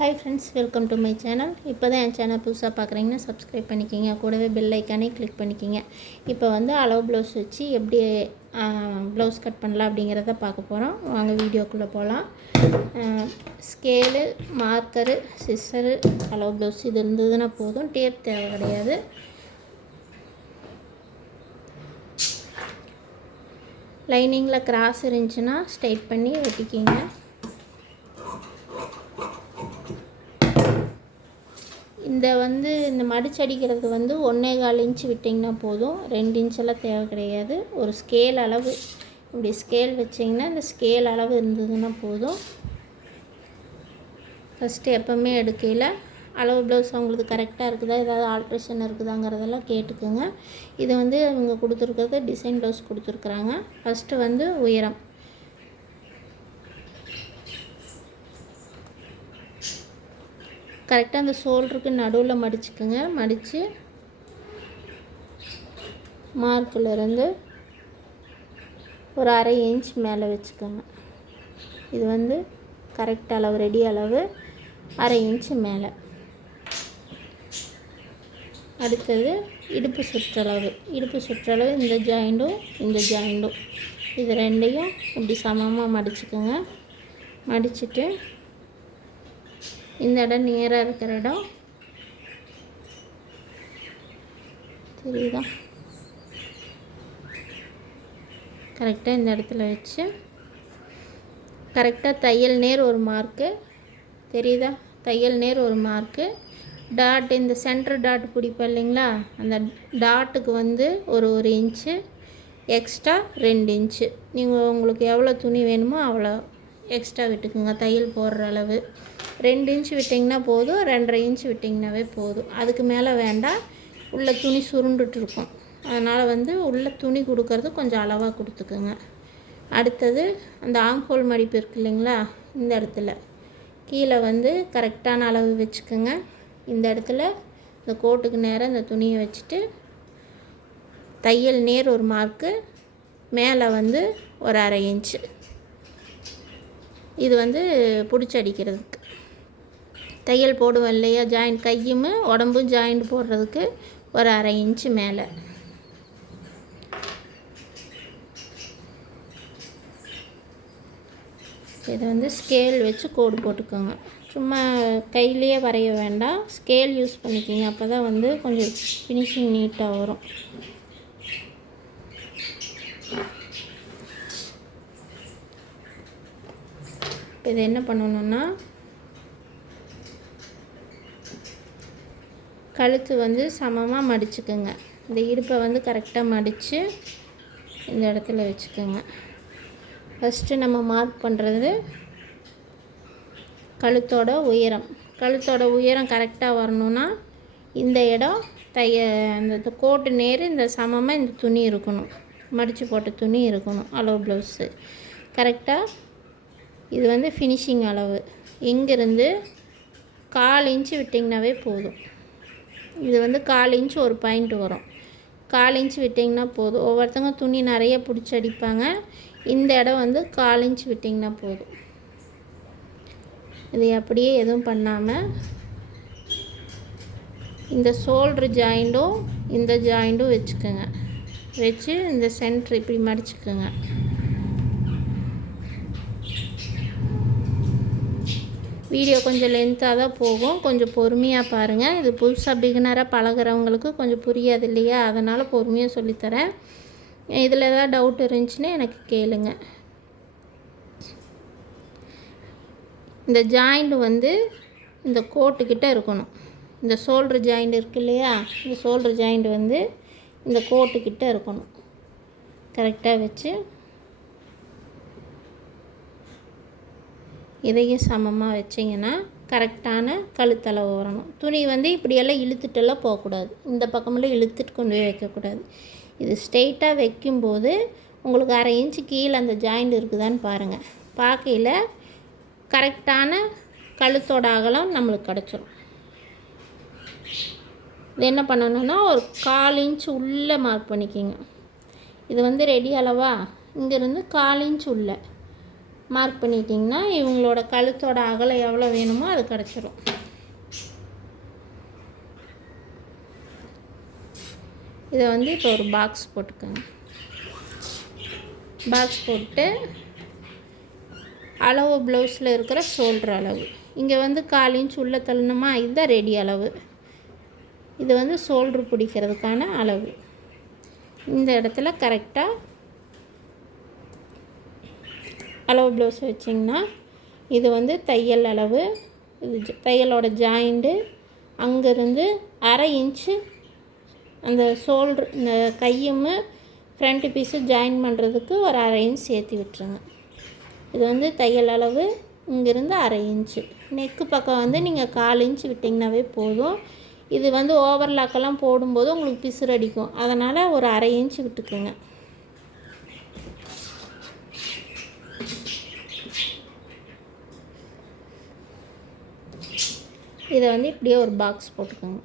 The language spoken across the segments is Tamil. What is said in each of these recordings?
Hi friends, welcome to my channel. இப்போ தான் என் சேனல் புதுசாக பார்க்குறீங்கன்னா சப்ஸ்கிரைப் பண்ணிக்கிங்க, கூடவே பெல் ஐக்கானே கிளிக் பண்ணிக்கிங்க. இப்போ வந்து அளவு ப்ளவுஸ் வச்சு எப்படி ப்ளவுஸ் கட் பண்ணலாம் அப்படிங்கிறத பார்க்க போகிறோம். வாங்க வீடியோக்குள்ளே போகலாம். ஸ்கேலு, மார்க்கரு, சிஸ்ஸரு, அளவு ப்ளவுஸ் இது இருந்ததுன்னா போதும், டேப் தேவை கிடையாது. லைனிங்கில் கிராஸ் இருந்துச்சுன்னா ஸ்ட்ரைட் பண்ணி வெட்டிக்கிங்க. இந்த மடிச்சடிக்கிறது 1.25 இன்ச்சு விட்டிங்கன்னா போதும், 2 இன்ச்செல்லாம் தேவை கிடையாது. ஒரு ஸ்கேல் அளவு இப்படி ஸ்கேல் வச்சிங்கன்னா இந்த ஸ்கேல் அளவு இருந்ததுன்னா போதும். ஃபஸ்ட்டு எப்போவுமே எடுக்கையில் அளவு ப்ளவுஸ் அவங்களுக்கு கரெக்டாக இருக்குதா, ஏதாவது ஆல்ட்ரேஷன் இருக்குதாங்கிறதெல்லாம் கேட்டுக்குங்க. இது அவங்க கொடுத்துருக்கிறது டிசைன் ப்ளவுஸ் கொடுத்துருக்குறாங்க. ஃபஸ்ட்டு உயரம் கரெக்டாக அந்த ஷோல்டருக்கு நடுவில் மடிச்சுக்குங்க. மடித்து மார்க்கிலேருந்து ஒரு 1/2 இன்ச் மேலே வச்சுக்கோங்க. இது கரெக்ட் அளவு, ரெடி அளவு 1/2 இன்ச்சு மேலே. அடுத்தது இடுப்பு சுற்றளவு. இடுப்பு சுற்றளவு இந்த ஜாயிண்ட்டும் இது ரெண்டையும் இப்படி சமமாக மடிச்சுக்கோங்க. மடிச்சுட்டு இந்த இடம் நேராக இருக்கிற இடம் தெரியுதா, கரெக்டாக இந்த இடத்துல வச்சு கரெக்டாக தையல் நேர் ஒரு மார்க்கு தெரியுதா, தையல் நேர் ஒரு மார்க்கு. டாட் இந்த சென்டர் டாட் பிடிப்போம் இல்லைங்களா, அந்த டாட்டுக்கு ஒரு இன்ச்சு எக்ஸ்ட்ரா 2 இன்ச்சு. நீங்கள் உங்களுக்கு எவ்வளோ துணி வேணுமோ அவ்வளோ எக்ஸ்ட்ரா விட்டுக்குங்க. தையல் போடுற அளவு 2 இன்ச்சு விட்டிங்கன்னா போதும், 2.5 இன்ச்சு விட்டிங்கனாவே போதும். அதுக்கு மேலே வேண்டாம், உள்ள துணி சுருண்டுட்டு இருக்கும். அதனால் உள்ள துணி கொடுக்கறது கொஞ்சம் அளவாக கொடுத்துக்குங்க. அடுத்தது அந்த ஆம்ஹோல் மடிப்பு இருக்குது இல்லைங்களா, இந்த இடத்துல கீழே கரெக்டான அளவு வச்சுக்கோங்க. இந்த இடத்துல இந்த கோட்டுக்கு நேராக இந்த துணியை வச்சுட்டு தையல் நேர் ஒரு மார்க்கு, மேலே ஒரு 1/2 இன்ச்சு. இது பிடிச்சி அடிக்கிறதுக்கு தையல் போடுவோம் இல்லையா, ஜாயிண்ட் கையும் உடம்பும் ஜாயிண்ட் போடுறதுக்கு ஒரு 1/2 இன்ச்சு மேலே. இதை ஸ்கேல் வச்சு கோடு போட்டுக்கோங்க. சும்மா கையிலேயே வரைய வேண்டாம், ஸ்கேல் யூஸ் பண்ணிக்கிங்க. அப்போ தான் கொஞ்சம் ஃபினிஷிங் நீட்டாக வரும். இது என்ன பண்ணணுன்னா, கழுத்து சமமாக மடிச்சுக்குங்க. இந்த இடுப்பை கரெக்டாக மடித்து இந்த இடத்துல வச்சுக்கோங்க. ஃபஸ்ட்டு நம்ம மார்க் பண்ணுறது கழுத்தோட உயரம். கழுத்தோட உயரம் கரெக்டாக வரணுன்னா இந்த இடம் அந்த கோட்டு நேர் இந்த சமமாக இந்த துணி இருக்கணும், மடித்து போட்ட துணி இருக்கணும். அளவு ப்ளவுஸு கரெக்டாக இது ஃபினிஷிங் அளவு. இங்கேருந்து 1/4 இன்ச்சு விட்டிங்கனாவே போதும். இது 1/4 இன்ச்சு ஒரு பாயிண்ட் வரும். 1/4 இன்ச்சு விட்டிங்கன்னா போதும். ஒவ்வொருத்தங்க துணி நிறைய பிடிச்சி அடிப்பாங்க. இந்த இடம் 1/4 இன்ச்சு விட்டிங்கன்னா போதும். இது அப்படியே எதுவும் பண்ணாமல் இந்த ஷோல்ட்ரு ஜாயிண்ட்டும் இந்த ஜாயிண்ட்டும் வச்சுக்கோங்க. வச்சு இந்த சென்ட்ரு இப்படி மடிச்சுக்கோங்க. வீடியோ கொஞ்சம் லென்த்தாக தான் போகும், கொஞ்சம் பொறுமையாக பாருங்கள். இது புதுசாக பிகினராக பழகிறவங்களுக்கு கொஞ்சம் புரியாது இல்லையா, அதனால் பொறுமையாக சொல்லித்தரேன். இதில் ஏதாவது டவுட் இருந்துச்சுன்னா எனக்கு கேளுங்க. இந்த ஜாயிண்ட் இந்த கோட்டுக்கிட்ட இருக்கணும். இந்த ஷோல்ட்ரு ஜாயிண்ட் இருக்குது இல்லையா, இந்த ஷோல்ட்ரு ஜாயிண்ட் இந்த கோட்டுக்கிட்ட இருக்கணும். கரெக்டாக வச்சு இதையும் சமமாக வச்சிங்கன்னா கரெக்டான கழுத்தளவு வரணும். துணி இப்படியெல்லாம் இழுத்துட்டெல்லாம் போகக்கூடாது, இந்த பக்கமெல்லாம் இழுத்துட்டு கொண்டு போய் வைக்கக்கூடாது. இது ஸ்ட்ரெயிட்டாக வைக்கும்போது உங்களுக்கு 1/2 இன்ச்சு கீழே அந்த ஜாயிண்ட் இருக்குதான்னு பாருங்கள். பார்க்கையில் கரெக்டான கழுத்தோட அகலம் நம்மளுக்கு கிடச்சிரும். இது என்ன பண்ணணுன்னா ஒரு 1/4 இன்ச்சு உள்ளே மார்க் பண்ணிக்கிங்க. இது ரெடி அளவா, இங்கேருந்து 1/4 இன்ச்சு உள்ள மார்க் பண்ணிட்டிங்கன்னா இவங்களோட கழுத்தோட அகலம் எவ்வளோ வேணுமோ அது கிடச்சிரும். இதை வந்து இப்போ ஒரு பாக்ஸ் போட்டுக்கோங்க. பாக்ஸ் போட்டு அளவு ப்ளவுஸில் இருக்கிற ஷோல்டர் அளவு இங்கே வந்து 1/4 இன்ச் உள்ளே தள்ளணுமா, இதுதான் ரெடி அளவு. இது வந்து ஷோல்ட்ரு பிடிக்கிறதுக்கான அளவு. இந்த இடத்துல கரெக்டாக அளவு ப்ளவுஸ் வச்சிங்கன்னா இது வந்து தையல் அளவு, இது தையலோட ஜாயிண்ட்டு. அங்கேருந்து 1/2 இன்ச்சு அந்த ஷோல்ட்ரு இந்த கையும் ஃப்ரண்ட்டு பீஸு ஜாயின் பண்ணுறதுக்கு ஒரு 1/2 இன்ச் சேர்த்து விட்டுருங்க. இது வந்து தையல் அளவு. இங்கேருந்து 1/2 இன்ச்சு. நெக்கு பக்கம் வந்து நீங்கள் 1/4 இன்ச்சு விட்டிங்கனாவே போதும். இது வந்து ஓவர்லாக்கெல்லாம் போடும்போது உங்களுக்கு பிசுறு அடிக்கும், அதனால் ஒரு 1/2 இன்ச்சு விட்டுக்குங்க. இதை வந்து இப்படியே ஒரு பாக்ஸ் போட்டுக்கோங்க.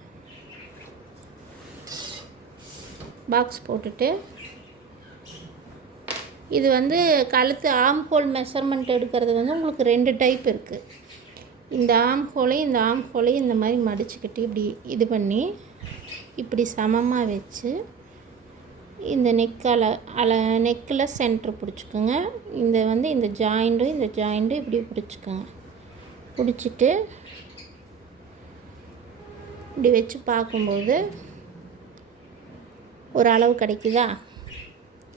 பாக்ஸ் போட்டுட்டு இது வந்து கழுத்து ஆம்ஹோல் மெஷர்மெண்ட் எடுக்கிறது வந்து உங்களுக்கு 2 டைப் இருக்குது. இந்த ஆம்ஹோலையும் இந்த மாதிரி மடிச்சுக்கிட்டு இப்படி இது பண்ணி இப்படி சமமாக வச்சு இந்த நெக்கில் சென்டர் பிடிச்சிக்கோங்க. இந்த வந்து இந்த ஜாயிண்ட்டு இப்படி பிடிச்சிக்கோங்க. பிடிச்சிட்டு இப்படி வச்சு பார்க்கும்போது ஒரு அளவு கிடைக்குதா?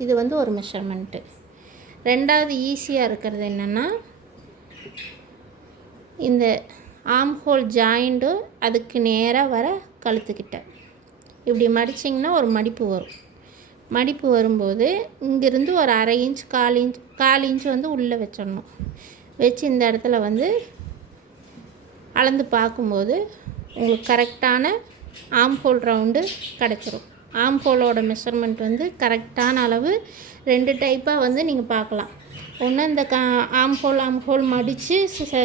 இது வந்து ஒரு மெஷர்மெண்ட்டு. ரெண்டாவது ஈஸியாக இருக்கிறது என்னென்னா, இந்த ஆம்ஹோல் ஜாயிண்ட்டு அதுக்கு நேராக வர கழுத்துக்கிட்ட இப்படி மடிச்சிங்கன்னா ஒரு மடிப்பு வரும். மடிப்பு வரும்போது இங்கேருந்து ஒரு 1/2 இன்ச் 1/4 இன்ச் வந்து உள்ளே வச்சிடணும். வச்சு இந்த இடத்துல வந்து அளந்து பார்க்கும்போது உங்களுக்கு கரெக்டான ஆம்ஹோல் ரவுண்டு கிடச்சிரும். ஆம்ஹோலோட மெஷர்மெண்ட் வந்து கரெக்டான அளவு 2 டைப்பாக வந்து நீங்கள் பார்க்கலாம். ஒன்று இந்த ஆம்ஹோல் மடித்து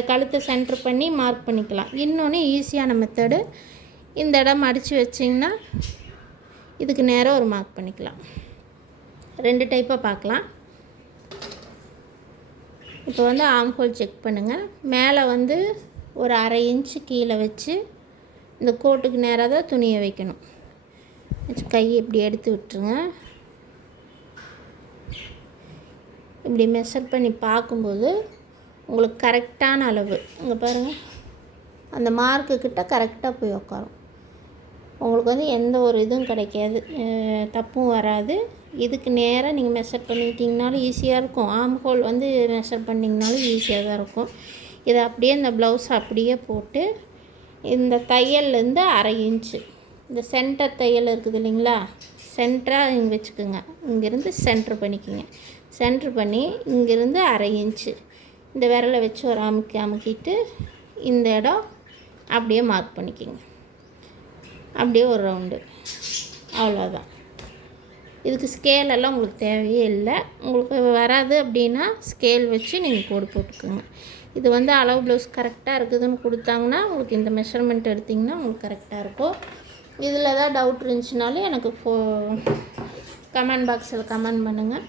கழுத்தை சென்டர் பண்ணி மார்க் பண்ணிக்கலாம். இன்னொன்று ஈஸியான மெத்தடு, இந்த இடம் மடித்து வச்சிங்கன்னா இதுக்கு நேராக ஒரு மார்க் பண்ணிக்கலாம். 2 டைப்பாக பார்க்கலாம். இப்போ வந்து ஆம்ஹோல் செக் பண்ணுங்கள். மேலே வந்து ஒரு 1/2 இன்ச்சு கீழே வச்சு இந்த கோட்டுக்கு நேராக தான் துணியை வைக்கணும். வச்சு கையை இப்படி எடுத்து விட்டுருங்க. இப்படி மெஷர் பண்ணி பார்க்கும்போது உங்களுக்கு கரெக்டான அளவு இங்கே பாருங்கள், அந்த மார்க்குக்கிட்ட கரெக்டாக போய் உட்காரும். உங்களுக்கு வந்து எந்த ஒரு இதுவும் கிடைக்காது, தப்பும் வராது. இதுக்கு நேராக நீங்கள் மெஷர் பண்ணிக்கிட்டிங்கனாலும் ஈஸியாக இருக்கும். ஆம்ஹோல் வந்து மெஷர் பண்ணிங்கனாலும் ஈஸியாக தான் இருக்கும். இதை அப்படியே இந்த ப்ளவுஸ் அப்படியே போட்டு இந்த தையல்லேருந்து 1/2 இன்ச்சு இந்த சென்டர் தையல் இருக்குது இல்லைங்களா, சென்டராக இங்கே வச்சுக்கோங்க. இங்கேருந்து சென்ட்ரு பண்ணிக்கோங்க. சென்ட்ரு பண்ணி இங்கேருந்து 1/2 இன்ச்சு இந்த விரலை வச்சு ஒரு அமுக்கிட்டு இந்த இடம் அப்படியே மார்க் பண்ணிக்கோங்க. அப்படியே ஒரு ரவுண்டு, அவ்வளோதான். இதுக்கு ஸ்கேலெல்லாம் உங்களுக்கு தேவையே இல்லை. உங்களுக்கு வராது அப்படின்னா ஸ்கேல் வச்சு நீங்கள் கோடு போட்டுக்கோங்க. இது வந்து அளவு ப்ளவுஸ் கரெக்டாக இருக்குதுன்னு கொடுத்தாங்கன்னா உங்களுக்கு இந்த மெஷர்மெண்ட் எடுத்திங்கன்னா உங்களுக்கு கரெக்டாக இருக்கும். இதில் ஏதாவது டவுட் இருந்துச்சுனாலும் எனக்கு கமெண்ட் பாக்ஸில் கமெண்ட் பண்ணுங்கள்,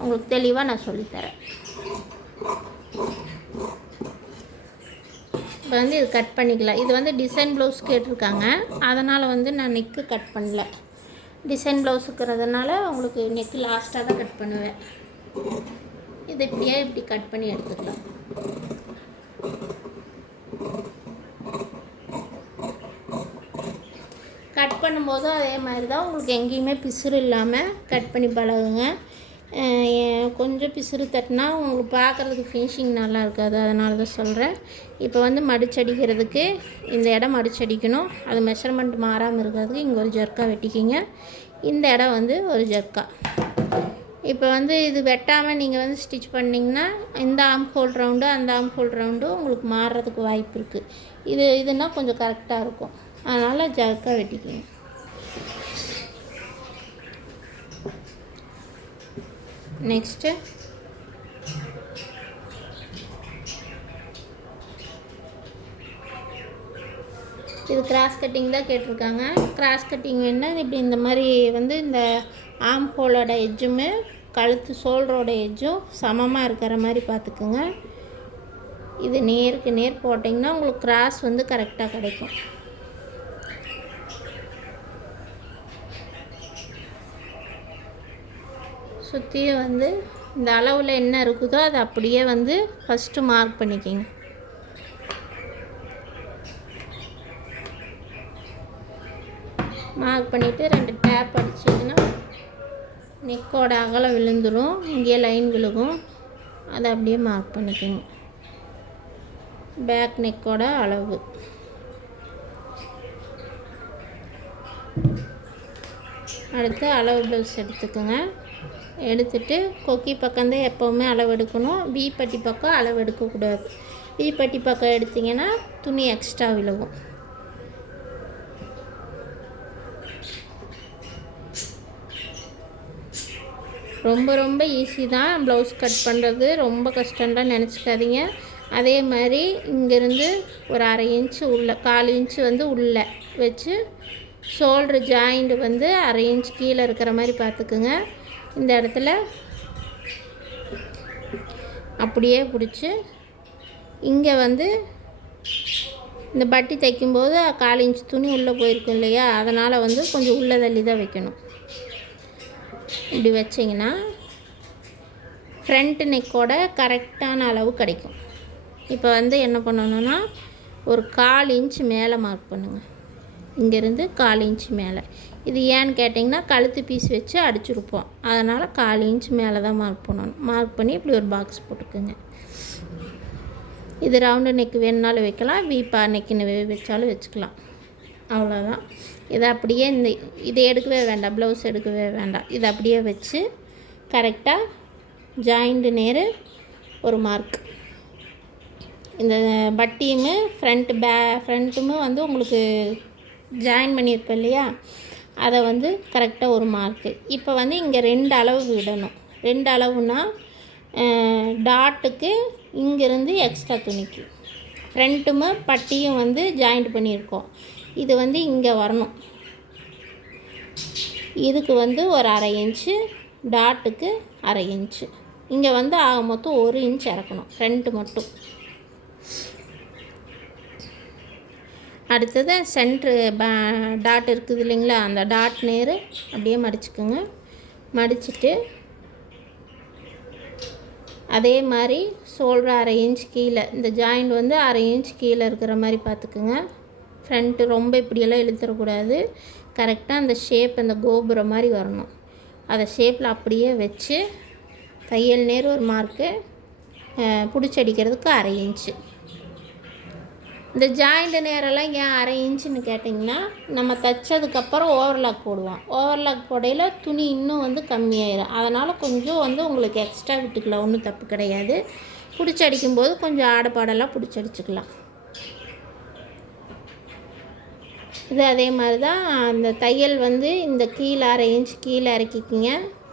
உங்களுக்கு தெளிவாக நான் சொல்லித்தரேன். இப்போ வந்து இது கட் பண்ணிக்கலாம். இது வந்து டிசைன் ப்ளவுஸ் கேட்டிருக்காங்க, அதனால் வந்து நான் நெக்கு கட் பண்ணல. டிசைன் ப்ளவுஸ் இருக்கிறதுனால உங்களுக்கு நெக்கு லாஸ்ட்டாக தான் கட் பண்ணுவேன். இதை இப்படியே இப்படி கட் பண்ணி எடுத்துக்கலாம். கட் பண்ணும்போதும் அதே மாதிரி தான், உங்களுக்கு எங்கேயுமே பிசுறு இல்லாமல் கட் பண்ணி பழகுங்க. கொஞ்சம் பிசுறு தட்டினா உங்களுக்கு பார்க்குறதுக்கு ஃபினிஷிங் நல்லா இருக்காது, அதனால தான் சொல்கிறேன். இப்போ வந்து மடிச்சடிக்கிறதுக்கு இந்த இடம் மடிச்சடிக்கணும், அது மெஷர்மெண்ட் மாறாமல் இருக்கிறதுக்கு இங்கே ஒரு ஜர்க்கா வெட்டிக்கிங்க. இந்த இடம் வந்து ஒரு ஜர்க்கா. இப்போ வந்து இது வெட்டாமல் நீங்கள் வந்து ஸ்டிச் பண்ணிங்கன்னா இந்த ஆம்ஹோல் ரவுண்டு அந்த ஆம்ஹோல் ரவுண்டு உங்களுக்கு மாறுறதுக்கு வாய்ப்பு இருக்குது. இதுனா கொஞ்சம் கரெக்டாக இருக்கும், அதனால் ஜர்க்கா வெட்டிக்கிங்க. நெக்ஸ்ட்டு இது கிராஸ் கட்டிங் தான் கேட்டிருக்காங்க. கிராஸ் கட்டிங் வேணால் இப்படி இந்த மாதிரி வந்து இந்த ஆம்ஹோலோட எஜ்ஜுமே கழுத்து ஷோல்டரோட எட்ஜும் சமமாக இருக்கிற மாதிரி பார்த்துக்குங்க. இது நேருக்கு நேர் போட்டிங்கன்னா உங்களுக்கு கிராஸ் வந்து கரெக்டாக கிடைக்கும். சுற்றியும் வந்து இந்த அளவில் என்ன இருக்குதோ அதை அப்படியே வந்து ஃபஸ்ட்டு மார்க் பண்ணிக்கிங்க. மார்க் பண்ணிவிட்டு 2 டேப் அடிச்சிங்கன்னா நெக்கோட அகலம் விழுந்துடும், இங்கே லைன் விழுகும். அதை அப்படியே மார்க் பண்ணிக்கோங்க. பேக் நெக்கோட அளவு அடுத்து அளவு ப்ளவுஸ் எடுத்துக்கோங்க. எடுத்துட்டு கொக்கி பக்கம்தான் எப்போவுமே அளவு எடுக்கணும். பி பட்டி பக்கம் அளவு எடுக்கக்கூடாது. பி பட்டி பக்கம் எடுத்திங்கன்னா துணி எக்ஸ்ட்ரா விழுகும். ரொம்ப ரொம்ப ஈஸி தான் ப்ளவுஸ் கட் பண்ணுறது, ரொம்ப கஷ்டம்லாம் நினச்சிக்காதீங்க. அதே மாதிரி இங்கேருந்து ஒரு 1/2 இன்ச்சு உள்ளே 1/4 இன்ச்சு வந்து உள்ளே வச்சு ஷோல்ட்ரு ஜாயிண்ட் வந்து 1/2 இன்ச் கீழே இருக்கிற மாதிரி பார்த்துக்குங்க. இந்த இடத்துல அப்படியே பிடிச்சி இங்கே வந்து இந்த பட்டி தைக்கும்போது 1/4 இன்ச் துணி உள்ளே போயிருக்கும் இல்லையா, அதனால் வந்து கொஞ்சம் உள்ளே தள்ளி தான் வைக்கணும். இப்படி வச்சிங்கன்னா ஃப்ரண்ட் நெக்கோட கரெக்டான அளவு கிடைக்கும். இப்போ வந்து என்ன பண்ணணுன்னா ஒரு 1/4 இன்ச் மேலே மார்க் பண்ணுங்கள். இங்கேருந்து 1/4 இன்ச் மேலே. இது ஏன்னு கேட்டிங்கன்னா கழுத்து பீஸ் வச்சு அடிச்சிருப்போம், அதனால் 1/4 இன்ச் மேலே தான் மார்க் பண்ணணும். மார்க் பண்ணி இப்படி ஒரு பாக்ஸ் போட்டுக்குங்க. இது ரவுண்டு நெக்கு வேணுனாலும் வைக்கலாம், வீப்பா நெக்குன்னு வச்சாலும் வச்சுக்கலாம். அவ்வளோதான். இதை அப்படியே இதை எடுக்கவே வேண்டாம், ப்ளவுஸ் எடுக்கவே வேண்டாம். இதை அப்படியே வச்சு கரெக்டாக ஜாயிண்ட் நேர் ஒரு மார்க். இந்த பட்டியுமே ஃப்ரண்ட்டுமே வந்து உங்களுக்கு ஜாயின் பண்ணியிருப்பேன் இல்லையா, அதை வந்து கரெக்டாக ஒரு மார்க்கு. இப்போ வந்து இங்கே 2 அளவு விடணும். 2 அளவுனா டாட்டுக்கு இங்கேருந்து எக்ஸ்ட்ரா துணிக்கு ஃப்ரண்ட்டுமே பட்டியும் வந்து ஜாயிண்ட் பண்ணியிருக்கோம். இது வந்து இங்கே வரணும். இதுக்கு வந்து ஒரு 1/2 இன்ச்சு, டாட்டுக்கு 1/2 இன்ச்சு. இங்கே வந்து ஆக மொத்தம் 1 இன்ச் இறக்கணும் ஃப்ரண்ட்டு மட்டும். அடுத்தது சென்ட்ரு டாட் இருக்குது இல்லைங்களா, அந்த டாட் நேர் அப்படியே மடிச்சுக்கோங்க. மடிச்சுட்டு அதே மாதிரி ஷோல்டர் 1/2 இன்ச் கீழே, இந்த ஜாயிண்ட் வந்து 1/2 இன்ச் கீழே இருக்கிற மாதிரி பார்த்துக்குங்க. ஃப்ரண்ட்டு ரொம்ப இப்படியெல்லாம் இழுத்துடக்கூடாது. கரெக்டாக அந்த ஷேப் அந்த கோபுரம் மாதிரி வரணும். அதை ஷேப்பில் அப்படியே வச்சு தையல் நேர் ஒரு மார்க்கு, பிடிச்சடிக்கிறதுக்கு 1/2 இன்ச்சு. இந்த ஜாயிண்ட் நேரெல்லாம் ஏன் 1/2 இன்ச்சுன்னு கேட்டிங்கன்னா, நம்ம தைச்சதுக்கப்புறம் ஓவர்லாக் போடுவோம். ஓவர்லாக் போடையில் துணி இன்னும் வந்து கம்மியாயிடும். அதனால் கொஞ்சம் வந்து உங்களுக்கு எக்ஸ்ட்ரா விட்டுக்கலாம், ஒன்றும் தப்பு கிடையாது. பிடிச்சடிக்கும்போது கொஞ்சம் ஆடப்பாடெல்லாம் பிடிச்சடிச்சிக்கலாம். இது அதே மாதிரி தான் அந்த தையல் வந்து இந்த கீழே 1/2 இன்ச் கீழே இறக்கிக்கிங்க.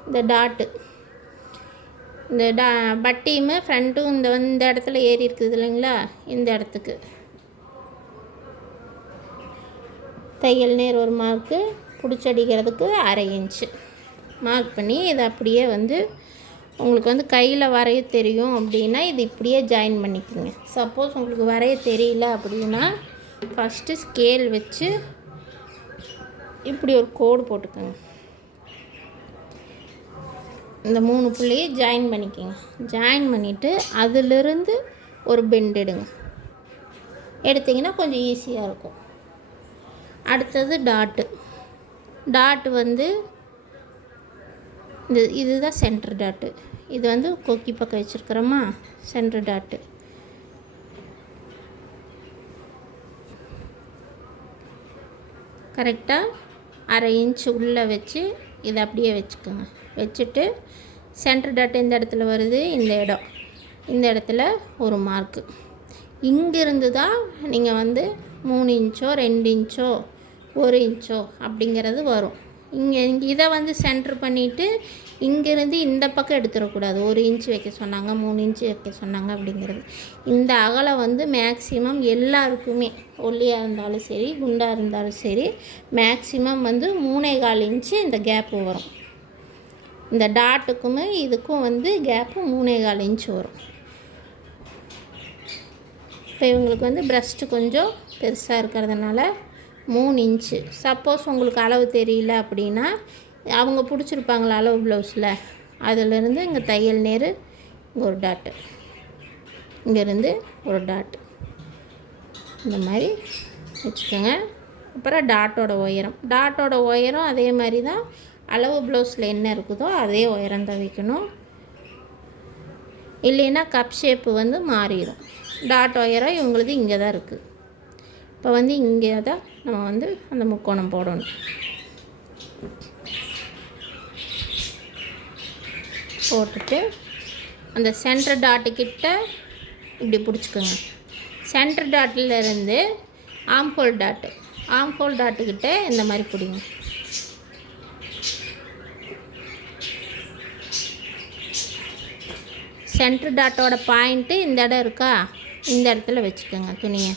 இந்த டாட்டு இந்த பட்டியுமே ஃப்ரண்ட்டும் இந்த இடத்துல ஏறி இருக்குது இல்லைங்களா, இந்த இடத்துக்கு தையல் நேர் ஒரு மார்க்கு, பிடிச்சடிக்கிறதுக்கு 1/2 இன்ச்சு மார்க் பண்ணி இதை அப்படியே வந்து உங்களுக்கு வந்து கையில் வரைய தெரியும் அப்படின்னா இது இப்படியே ஜாயின் பண்ணிக்கோங்க. சப்போஸ் உங்களுக்கு வரைய தெரியல அப்படின்னா ஃபஸ்ட்டு ஸ்கேல் வச்சு இப்படி ஒரு கோடு போட்டுக்கோங்க. இந்த 3 புள்ளியை ஜாயின் பண்ணிக்கோங்க. ஜாயின் பண்ணிவிட்டு அதிலிருந்து ஒரு பெண்ட் எடுங்க. எடுத்திங்கன்னா கொஞ்சம் ஈஸியாக இருக்கும். அடுத்தது டாட்டு வந்து இதுதான் சென்டர் டாட்டு. இது வந்து கொக்கி பக்கம் வச்சுருக்கிறோமா சென்டர் டாட்டு. கரெக்டாக 1/2 இன்ச்சு உள்ளே வச்சு இதை அப்படியே வச்சுக்கோங்க. வச்சுட்டு சென்டர் டாட் எந்த இடத்துல வருது, இந்த இடத்துல ஒரு மார்க்கு. இங்கிருந்து தான் நீங்கள் வந்து 3 இன்ச்சோ 2 இன்ச்சோ 1 இன்ச்சோ அப்படிங்கிறது வரும். இதை வந்து சென்டர் பண்ணிவிட்டு இங்கேருந்து இந்த பக்கம் எடுத்துடக்கூடாது. 1 இன்ச்சு வைக்க சொன்னாங்க, 3 இன்ச்சு வைக்க சொன்னாங்க அப்படிங்கிறது. இந்த அகலம் வந்து மேக்ஸிமம் எல்லாருக்குமே ஒல்லியாக இருந்தாலும் சரி குண்டாக இருந்தாலும் சரி மேக்ஸிமம் வந்து 3.25 இன்ச்சு இந்த கேப்பு வரும். இந்த டாட்டுக்குமே இதுக்கும் வந்து கேப்பு 3.25 இன்ச் வரும். இப்போ இவங்களுக்கு வந்து ப்ரெஸ்ட்டு கொஞ்சம் பெருசாக இருக்கிறதுனால 3 இன்ச்சு. சப்போஸ் உங்களுக்கு அளவு தெரியல அப்படின்னா அவங்க பிடிச்சிருப்பாங்களா அளவு ப்ளவுஸில், அதிலிருந்து இங்கே தையல் நேர் இங்கே ஒரு டாட்டு, இங்கேருந்து ஒரு டாட்டு இந்த மாதிரி வச்சுக்கோங்க. அப்புறம் டாட்டோட உயரம் அதே மாதிரி தான். அளவு ப்ளவுஸில் என்ன இருக்குதோ அதே உயரம் தான் வைக்கணும். இல்லைன்னா கப் ஷேப்பு வந்து மாறிடும். டாட் உயரம் இவங்களுக்கு இங்கே தான் இருக்குது. இப்போ வந்து இங்கே தான் நம்ம வந்து அந்த முக்கோணம் போடணும். போட்டுட்டு அந்த சென்டர் டாட்டுக்கிட்ட இப்படி பிடிச்சிக்கோங்க. சென்டர் டாட்டிலேருந்து ஆம்ஹோல் டாட்டுக்கிட்ட இந்த மாதிரி பிடிங்க. சென்டர் டாட்டோட பாயிண்ட்டு இந்த இடம் இருக்கா, இந்த இடத்துல வச்சுக்கோங்க துணியை.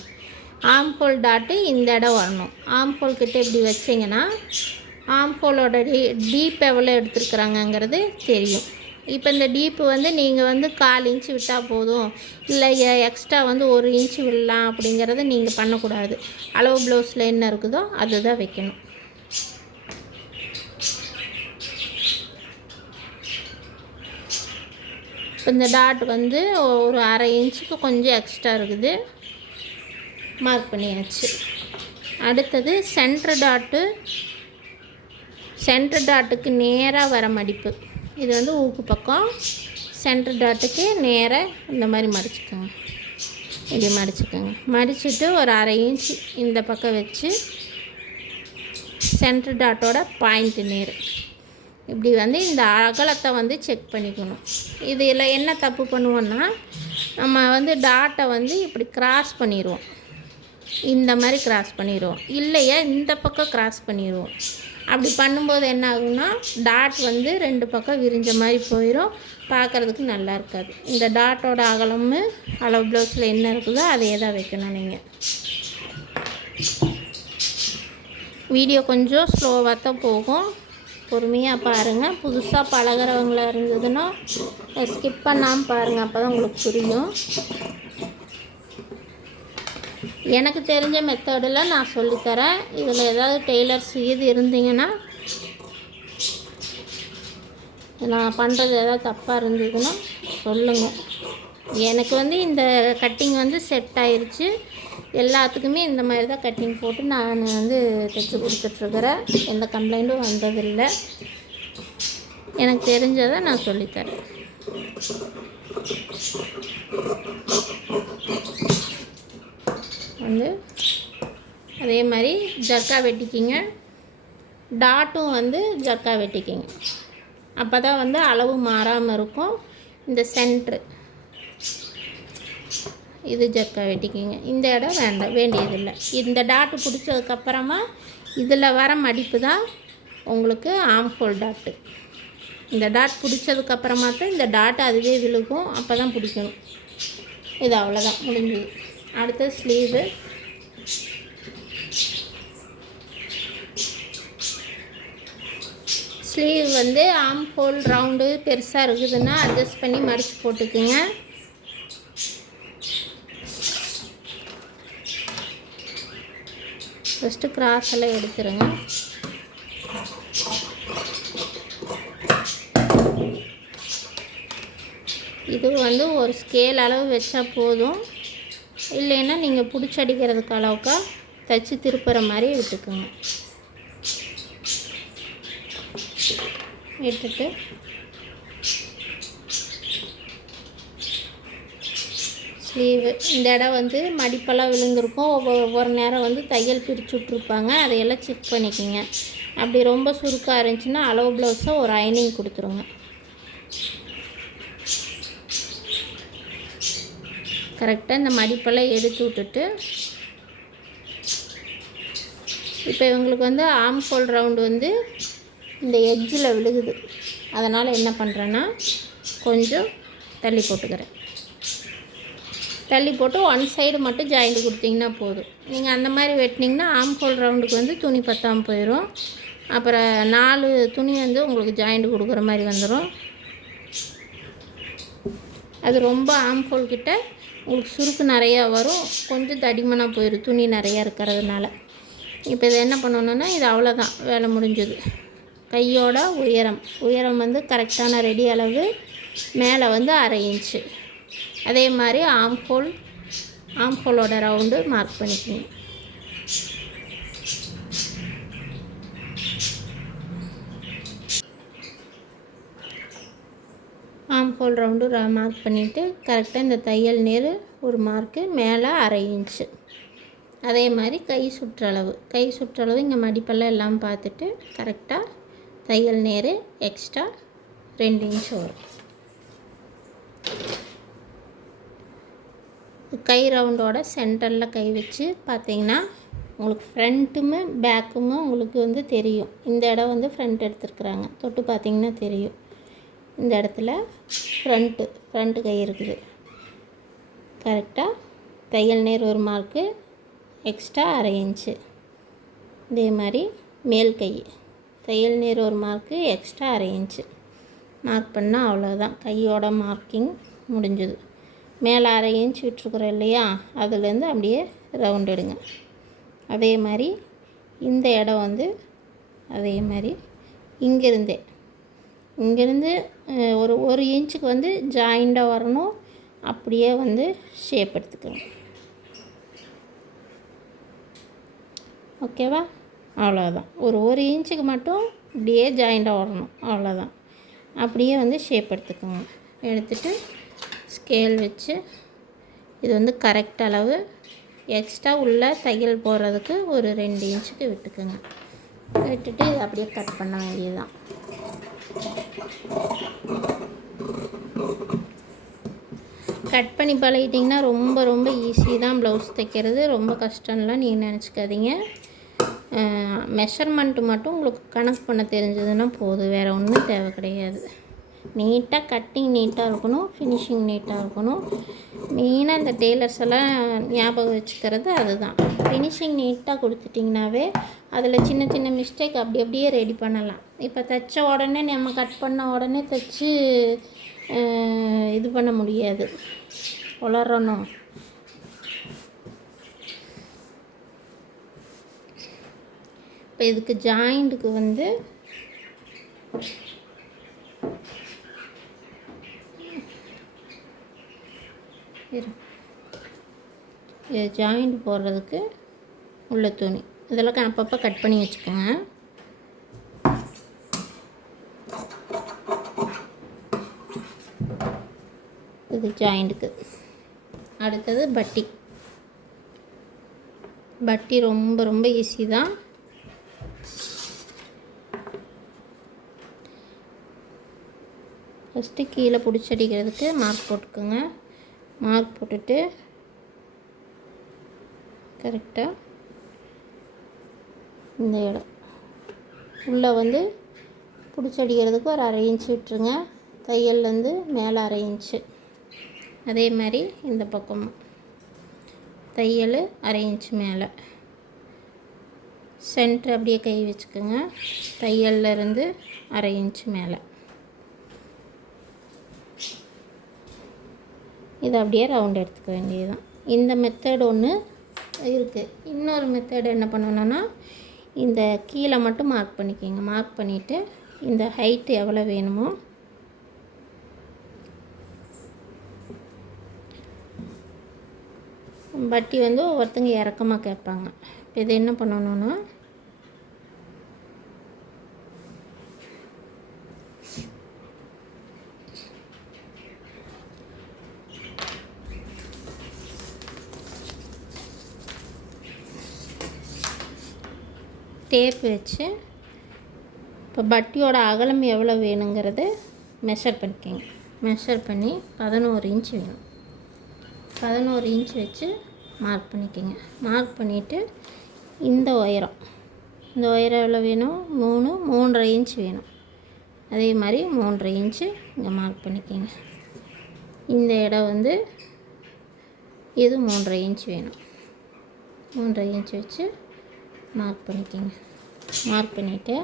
ஆம்ஹோல் டாட்டு இந்த இடம் வரணும். ஆம்ஹோல் கிட்ட இப்படி வச்சிங்கன்னா ஆம்ஹோலோட டீப் எவ்வளோ எடுத்துருக்குறாங்கங்கிறது தெரியும். இப்போ இந்த டீப்பு வந்து நீங்கள் வந்து 1/4 இன்ச்சு விட்டால் போதும், இல்லை எக்ஸ்ட்ரா வந்து 1 இன்ச்சு விடலாம் அப்படிங்கிறத நீங்கள் பண்ணக்கூடாது. அளவு ப்ளவுஸில் என்ன இருக்குதோ அதுதான் வைக்கணும். இப்போ இந்த டாட் வந்து ஒரு 1/2 இன்ச்சுக்கு கொஞ்சம் எக்ஸ்ட்ரா இருக்குது, மார்க் பண்ணியாச்சு. அடுத்தது சென்டர் டாட்டுக்கு நேராக வர மடிப்பு. இது வந்து ஊக்கு பக்கம். சென்டர் டாட்டுக்கு நேராக இந்த மாதிரி மடிச்சுக்கோங்க. இப்படி மடிச்சுட்டு ஒரு 1/2 இன்ச்சு இந்த பக்கம் வச்சு சென்டர் டாட்டோட பாயிண்ட்டு நேர் இப்படி வந்து இந்த அகலத்தை வந்து செக் பண்ணிக்கணும். இதில் என்ன தப்பு பண்ணுவோன்னா, நம்ம வந்து டாட்டை வந்து இப்படி கிராஸ் பண்ணிடுவோம், இந்த மாதிரி கிராஸ் பண்ணிடுவோம், இல்லையா இந்த பக்கம் கிராஸ் பண்ணிடுவோம். அப்படி பண்ணும்போது என்ன ஆகும்னா டாட் வந்து 2 பக்கம் விரிஞ்ச மாதிரி போயிடும், பார்க்குறதுக்கு நல்லா இருக்காது. இந்த டாட்டோட அகலமும் அளவு ப்ளவுஸில் என்ன இருக்குதோ அதே தான் வைக்கணும். நீங்கள் வீடியோ கொஞ்சம் ஸ்லோவாக தான் போகும், பொறுமையாக பாருங்கள். புதுசாக பழகிறவங்களாக இருந்ததுன்னா ஸ்கிப் பண்ணாமல் பாருங்கள், அப்போ தான் உங்களுக்கு புரியும். எனக்கு தெரிஞ்ச மெத்தடில் நான் சொல்லித்தரேன். இதில் ஏதாவது டெய்லர்ஸ் இது இருந்தீங்கன்னா, நான் பண்ணுறது ஏதாவது தப்பாக இருந்ததுன்னா சொல்லுங்கள். எனக்கு வந்து இந்த கட்டிங் வந்து செட் ஆயிடுச்சு. எல்லாத்துக்குமே இந்த மாதிரி தான் கட்டிங் போட்டு நான் வந்து தைச்சி கொடுத்துட்ருக்குறேன். எந்த கம்ப்ளைண்ட்டும் வந்ததில்லை. எனக்கு தெரிஞ்சதை நான் சொல்லித்தரேன். வந்து அதே மாதிரி ஜர்க்கா வெட்டிக்கிங்க. டாட்டும் வந்து ஜர்க்கா வெட்டிக்கிங்க. அப்போ தான் வந்து அளவு மாறாமல் இருக்கும். இந்த சென்ட்ரு இது ஜர்க்கா வெட்டிக்கிங்க. இந்த இடம் வேண்டியதில்லை. இந்த டாட்டு பிடிச்சதுக்கப்புறமா இதில் வர மடிப்பு தான் உங்களுக்கு ஆம்ஹோல் டாட்டு. இந்த டாட் பிடிச்சதுக்கப்புறமா தான் இந்த டாட்டு அதுவே விழுகும், அப்போ தான் பிடிக்கணும். இது அவ்வளோதான், முடிஞ்சது. அடுத்து ஸ்லீவ் வந்து ஆம்ஹோல் ரவுண்டு பெருசாக இருக்குதுன்னா அட்ஜஸ்ட் பண்ணி மடித்து போட்டுக்குங்க. ஃபஸ்ட்டு கிராஸ் எல்லாம் எடுத்துருங்க. இது வந்து ஒரு ஸ்கேல் அளவு வச்சா போதும், இல்லைன்னா நீங்கள் பிடிச்சி அடிக்கிறதுக்கு அளவுக்கா தைச்சி திருப்புற மாதிரி விட்டுக்குங்க. விட்டுட்டு ஸ்லீவு இந்த இடம் வந்து மடிப்பெல்லாம் விழுந்திருக்கும். ஒவ்வொரு நேரம் வந்து தையல் பிரித்து விட்ருப்பாங்க, அதையெல்லாம் செக் பண்ணிக்கோங்க. அப்படி ரொம்ப சுருக்காக இருந்துச்சுன்னா அளவு ப்ளவுஸை ஒரு அயனிங் கொடுத்துருங்க. கரெக்டாக இந்த மடிப்பெல்லாம் எடுத்து விட்டுட்டு, இப்போ இவங்களுக்கு வந்து ஆம்ஹோல் ரவுண்டு வந்து இந்த எட்ஜில் விழுகுது. அதனால் என்ன பண்ணுறேன்னா கொஞ்சம் தள்ளி போட்டுக்கிறேன். தள்ளி போட்டு ஒன் சைடு மட்டும் ஜாயிண்ட் கொடுத்தீங்கன்னா போதும். நீங்கள் அந்த மாதிரி வெட்டினீங்கன்னா ஆம்ஹோல் ரவுண்டுக்கு வந்து துணி பத்தாமல் போயிடும். அப்புறம் 4 துணி வந்து உங்களுக்கு ஜாயிண்ட் கொடுக்குற மாதிரி வந்துடும். அது ரொம்ப ஆம்ஹோல் கிட்ட உங்களுக்கு சுருக்கு நிறையா வரும், கொஞ்சம் தடிமனாக போயிடும் துணி நிறையா இருக்கிறதுனால. இப்போ இதை என்ன பண்ணணுன்னா, இது அவ்வளோதான், வேலை முடிஞ்சது. கையோட உயரம் வந்து கரெக்டான ரெடி அளவு, மேலே வந்து 1/2 இன்ச்சு. அதே மாதிரி ஆம்ஹோலோட ரவுண்டு மார்க் பண்ணிக்கணும். ஆம்ஹோல் ரவுண்டு மார்க் பண்ணிவிட்டு கரெக்டாக இந்த தையல் நேர் ஒரு மார்க்கு, மேலே 1/2 இன்ச்சு. அதே மாதிரி கை சுற்றளவு இங்கே மடிப்பெல்லாம் எல்லாம் பார்த்துட்டு கரெக்டாக தையல் நேர் எக்ஸ்ட்ரா 2 இன்ச் வரும். கை ரவுண்டோட சென்டரில் கை வச்சு பார்த்தீங்கன்னா உங்களுக்கு ஃப்ரண்ட்டுமே பேக்குமே உங்களுக்கு வந்து தெரியும். இந்த இடம் வந்து ஃப்ரண்ட் எடுத்துருக்குறாங்க, தொட்டு பார்த்திங்கன்னா தெரியும். இந்த இடத்துல ஃப்ரண்ட்டு கை இருக்குது. கரெக்டாக தையல் நேர் ஒரு மார்க்கு, எக்ஸ்ட்ரா 1/2 இன்ச்சு. இதே மாதிரி மேல் கை தையல் நேர் ஒரு மார்க்கு, எக்ஸ்ட்ரா 1/2 இன்ச்சு மார்க் பண்ணால் அவ்வளோதான், கையோட மார்க்கிங் முடிஞ்சுது. மேலே 1/2 இன்ச் விட்டுருக்குறோம் இல்லையா, அதுலேருந்து அப்படியே ரவுண்ட் எடுங்க. அதே மாதிரி இந்த இடம் வந்து அதே மாதிரி இங்கேருந்து ஒரு இன்ச்சுக்கு வந்து ஜாயிண்டாக வரணும், அப்படியே வந்து ஷேப் எடுத்துக்கணும். ஓகேவா? அவ்வளோதான். ஒரு இன்ச்சுக்கு மட்டும் இப்படியே ஜாயிண்டாக வரணும், அவ்வளோதான். அப்படியே வந்து ஷேப் எடுத்துக்கோங்க. எடுத்துகிட்டு ஸ்கேல் வச்சு இது வந்து கரெக்ட் அளவு, எக்ஸ்ட்ரா உள்ள தையல் போடுறதுக்கு ஒரு 2 இன்ச்சுக்கு விட்டுக்குங்க. விட்டுட்டு இது அப்படியே கட் பண்ண வேண்டியதுதான். கட் பண்ணி பழகிட்டிங்கன்னா ரொம்ப ஈஸி தான் ப்ளவுஸ் தைக்கிறது, ரொம்ப கஷ்டம்லாம் நீங்கள் நினச்சிக்காதீங்க. மெஷர்மெண்ட்டு மட்டும் உங்களுக்கு கணக்கு பண்ண தெரிஞ்சதுன்னா போதும், வேறு ஒன்றும் தேவை கிடையாது. நீட்டாக கட்டிங் நீட்டாக இருக்கணும், ஃபினிஷிங் நீட்டாக இருக்கணும். மெயினாக இந்த டெய்லர்ஸ் எல்லாம் ஞாபகம் வச்சுக்கிறது அதுதான். ஃபினிஷிங் நீட்டாக கொடுத்துட்டிங்கனாவே அதில் சின்ன மிஸ்டேக் அப்படியே ரெடி பண்ணலாம். இப்போ தைச்ச உடனே நம்ம கட் பண்ண உடனே தைச்சி இது பண்ண முடியாது, வளரணும். இப்போ இதுக்கு ஜாயிண்ட்டுக்கு வந்து ஜாயிண்ட் போடுறதுக்கு உள்ள துணி இதெல்லாம் அப்பப்போ கட் பண்ணி வச்சுக்கோங்க. இது ஜாயிண்ட்டுக்கு. அடுத்தது பட்டி ரொம்ப ஈஸி தான். ஃபஸ்ட்டு கீழே பிடிச்சடிக்கிறதுக்கு மார்க் போட்டுக்கோங்க. மார்க் போட்டுட்டு கரெக்டாக இந்த இடம் உள்ளே வந்து பிடிச்சடிக்கிறதுக்கு ஒரு 1/2 இன்ச்சு விட்டுருங்க. தையல்லேருந்து மேலே 1/2 இன்ச்சு. அதே மாதிரி இந்த பக்கம் தையல் 1/2 இன்ச்சு மேலே. சென்டர் அப்படியே கை வச்சுக்கோங்க. தையல்லேருந்து 1/2 இன்ச்சு மேலே. இதை அப்படியே ரவுண்ட் எடுத்துக்க வேண்டியதுதான். இந்த மெத்தட் ஒன்று இருக்குது. இன்னொரு மெத்தட் என்ன பண்ணணுன்னா, இந்த கீழே மட்டும் மார்க் பண்ணிக்கோங்க. மார்க் பண்ணிவிட்டு இந்த ஹைட்டு எவ்வளோ வேணுமோ பட்டி வந்து ஒவ்வொருத்தங்க இறக்கமாக கேட்பாங்க. இப்போ இது என்ன பண்ணணுன்னா, டேப் வச்சு இப்போ பட்டியோட அகலம் எவ்வளோ வேணுங்கிறத மெஷர் பண்ணிக்கோங்க. மெஷர் பண்ணி 11 இன்ச் வேணும். 11 இன்ச் வச்சு மார்க் பண்ணிக்கோங்க. மார்க் பண்ணிவிட்டு இந்த உயரம் எவ்வளோ வேணும்? 3.5 இன்ச் வேணும். அதே மாதிரி 3.5 இன்ச்சு இங்கே மார்க் பண்ணிக்கோங்க. இந்த இடம் வந்து இது 3.5 இன்ச் வேணும். 3.5 இன்ச் வச்சு மார்க் பண்ணிக்கோங்க. மார்க் பண்ணிவிட்டு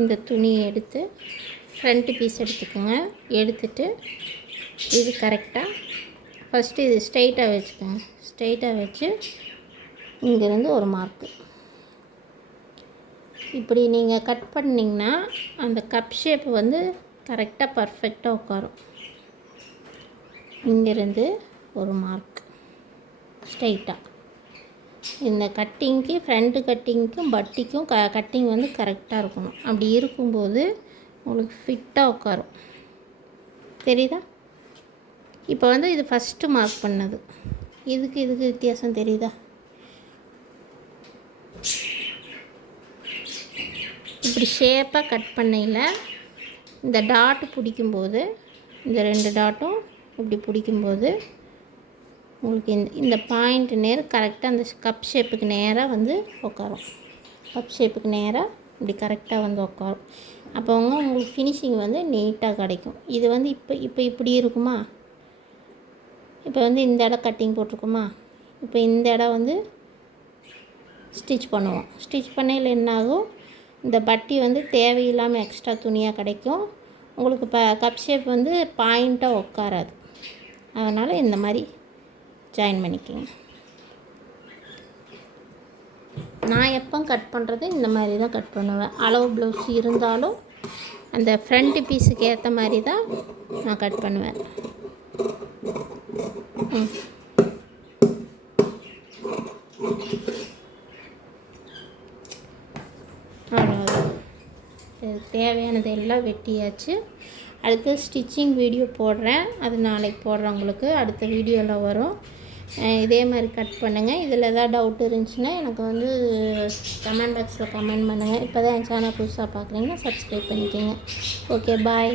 இந்த துணியை எடுத்து ஃப்ரண்ட்டு பீஸ் எடுத்துக்கோங்க. எடுத்துகிட்டு இது கரெக்டாக ஃபஸ்ட்டு இது ஸ்ட்ரைட்டாக வச்சுக்கோங்க. ஸ்ட்ரைட்டாக வச்சு இங்கேருந்து ஒரு மார்க்கு இப்படி நீங்கள் கட் பண்ணிங்கன்னா அந்த கப் ஷேப் வந்து கரெக்டாக பர்ஃபெக்டாக உட்காரும். இங்கேருந்து ஒரு மார்க் ஸ்ட்ரைட்டாக இந்த கட்டிங்க்கு ஃப்ரண்ட்டு கட்டிங்க்கும் பட்டிக்கும் கட்டிங் வந்து கரெக்டாக இருக்கணும். அப்படி இருக்கும்போது உங்களுக்கு ஃபிட்டாக உட்காரும். தெரியுதா? இப்போ வந்து இது ஃபஸ்ட்டு மார்க் பண்ணது. இதுக்கு வித்தியாசம் தெரியுதா? இப்படி ஷேப்பாக கட் பண்ணையில் இந்த டாட்டு பிடிக்கும்போது இந்த 2 டாட்டும் இப்படி பிடிக்கும்போது உங்களுக்கு இந்த பாயிண்ட் நேரம் கரெக்டாக அந்த கப் ஷேப்புக்கு நேராக வந்து உட்காரும். கப் ஷேப்புக்கு நேராக இப்படி கரெக்டாக வந்து உட்காரும். அப்போ உங்களுக்கு ஃபினிஷிங் வந்து நீட்டாக கிடைக்கும். இது வந்து இப்போ இப்படி இருக்குமா? இப்போ வந்து இந்த இடம் கட்டிங் போட்டிருக்குமா? இப்போ இந்த இடம் வந்து ஸ்டிச் பண்ணுவோம். ஸ்டிச் பண்ணையில் என்ன ஆகும்? இந்த பட்டி வந்து தேவையில்லாமல் எக்ஸ்ட்ரா துணியாக கிடைக்கும். உங்களுக்கு கப் ஷேப் வந்து பாயிண்ட்டாக உட்காராது. அதனால் இந்த மாதிரி ஜாயின் பண்ணிக்கோங்க. நான் எப்போ கட் பண்ணுறது இந்த மாதிரி தான் கட் பண்ணுவேன். அளவு ப்ளவுஸ் இருந்தாலும் அந்த ஃப்ரண்ட்டு பீஸுக்கு ஏற்ற மாதிரி தான் நான் கட் பண்ணுவேன். அவ்வளோதான். தேவையானது எல்லாம் வெட்டியாச்சு. அடுத்து ஸ்டிச்சிங் வீடியோ போடுறேன். அது நாளைக்கு போடுறேன். உங்களுக்கு அடுத்த வீடியோவில் வரும். இதே மாதிரி கட் பண்ணுங்கள். இதில் எதாவது டவுட் இருந்துச்சுன்னா எனக்கு வந்து கமெண்ட் பாக்ஸில் கமெண்ட் பண்ணுங்கள். இப்போ தான் என் சேனல் புதுசாக பார்க்குறீங்கன்னா சப்ஸ்கிரைப் பண்ணிக்கோங்க. ஓகே, பாய்.